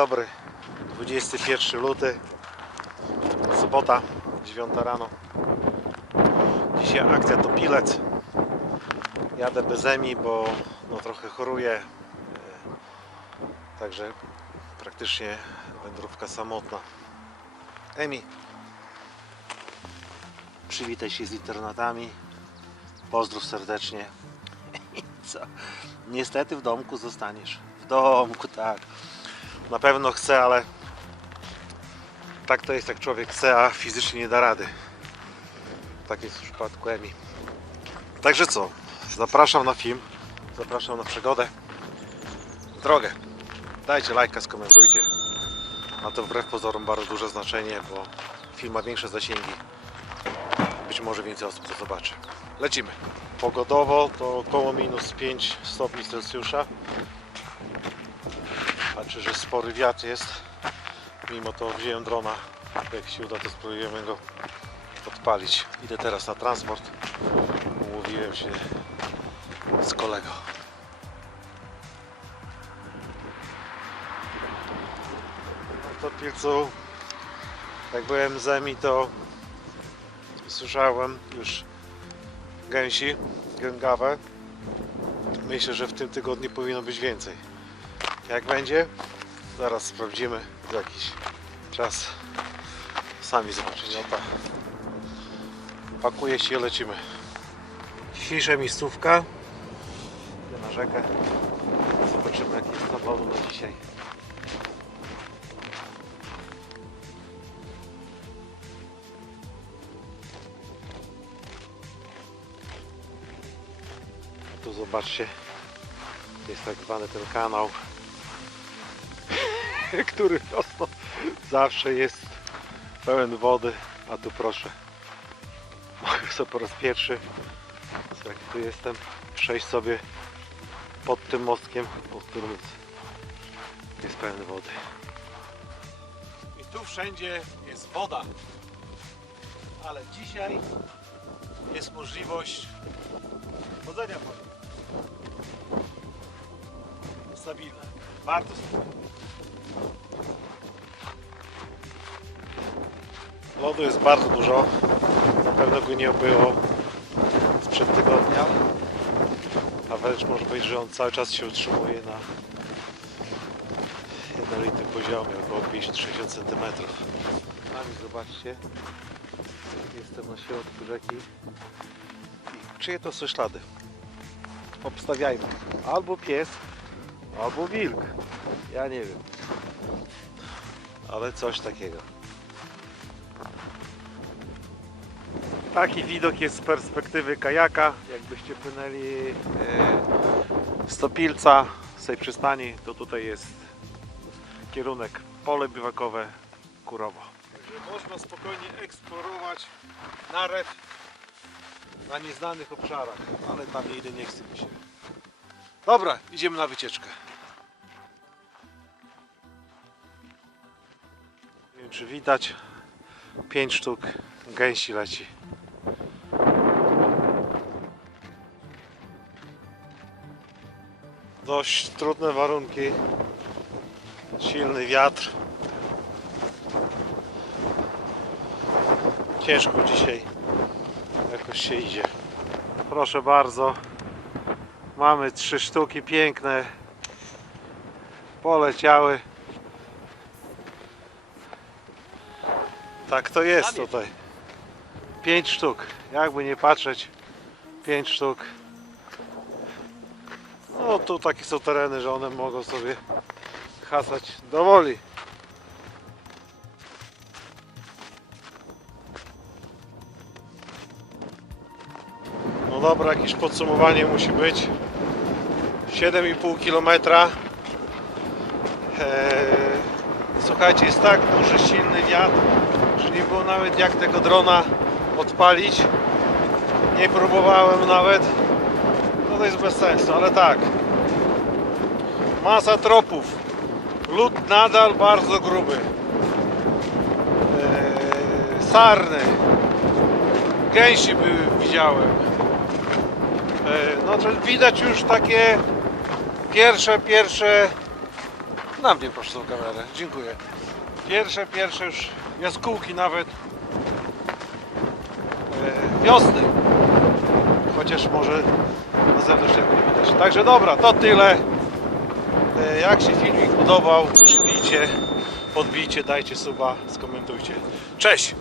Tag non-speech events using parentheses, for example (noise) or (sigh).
Dobry, 21 luty, sobota, 9 rano. Dzisiaj akcja to pilec. Jadę bez Emi, bo no, trochę choruję. E, Także praktycznie wędrówka samotna. Emi, przywitaj się z internatami. Pozdrów serdecznie. (laughs) Co? Niestety w domku zostaniesz. W domku, tak. Na pewno chcę, ale tak to jest jak człowiek chce, a fizycznie nie da rady. Tak jest w przypadku Emi. Także co? Zapraszam na film, zapraszam na przygodę. Drogę. Dajcie lajka, skomentujcie. Ma to wbrew pozorom bardzo duże znaczenie, bo film ma większe zasięgi. Być może więcej osób to zobaczy. Lecimy. Pogodowo to około minus 5 stopni Celsjusza. Znaczy, że spory wiatr jest. Mimo to wziąłem drona. Jak się uda, to spróbujemy go odpalić. Idę teraz na transport. Umówiłem się z kolego. No to pilcu, jak byłem z to słyszałem już gęsi, gęgawę. Myślę, że w tym tygodniu powinno być więcej. Jak będzie? Zaraz sprawdzimy za jakiś czas. Sami zobaczycie. No tak. Pakuje się i lecimy. Dzisiejsza miejscówka. Na rzekę. Zobaczymy jaki jest nawodu na dzisiaj. Tu zobaczcie. Jest tak zwany ten kanał (laughs) który wiosną zawsze jest pełen wody, a tu proszę. Mogę sobie po raz pierwszy, jak tu jestem, przejść sobie pod tym mostkiem, po którym jest pełen wody. I tu wszędzie jest woda. Ale dzisiaj jest możliwość chodzenia po nim. Stabilne. Bardzo stabilne. Lodu jest bardzo dużo. Na pewno go nie było sprzed tygodnia. A wręcz może być, że on cały czas się utrzymuje na jednolitym poziomie, około 50-60 cm. Sami zobaczcie. Jestem na środku rzeki. I czyje to są ślady? Obstawiajmy. Albo pies, albo wilk. Ja nie wiem. Ale coś takiego. Taki widok jest z perspektywy kajaka. Jakbyście płynęli e, z Topilca, z tej przystani, to tutaj jest kierunek pole biwakowe Kurowo. Także można spokojnie eksplorować narew na nieznanych obszarach, ale tam nie idę, nie chce mi się. Dobra, idziemy na wycieczkę. Wiem czy widać, 5 sztuk gęsi leci. Dość trudne warunki, silny wiatr. Ciężko dzisiaj jakoś się idzie. Proszę bardzo, mamy trzy sztuki piękne, poleciały. Tak to jest tutaj. Pięć sztuk. Jakby nie patrzeć, pięć sztuk. No tu takie są tereny, że one mogą sobie hasać do woli. No dobra, jakieś podsumowanie musi być. 7,5 km. Eee, słuchajcie, jest tak duży, silny wiatr, nie było nawet jak tego drona odpalić. Nie próbowałem nawet. No to jest bez sensu, ale tak. Masa tropów. Lód nadal bardzo gruby. Eee, sarny. Gęsi były, widziałem. Eee, no to widać już takie pierwsze, pierwsze na mnie proszę tą kamerę. Dziękuję. Pierwsze, pierwsze już jaskółki nawet e, wiosny. Chociaż może na zewnątrz tego nie widać. Także dobra, to tyle. E, Jak się filmik podobał, przybijcie, podbijcie, dajcie suba, skomentujcie. Cześć!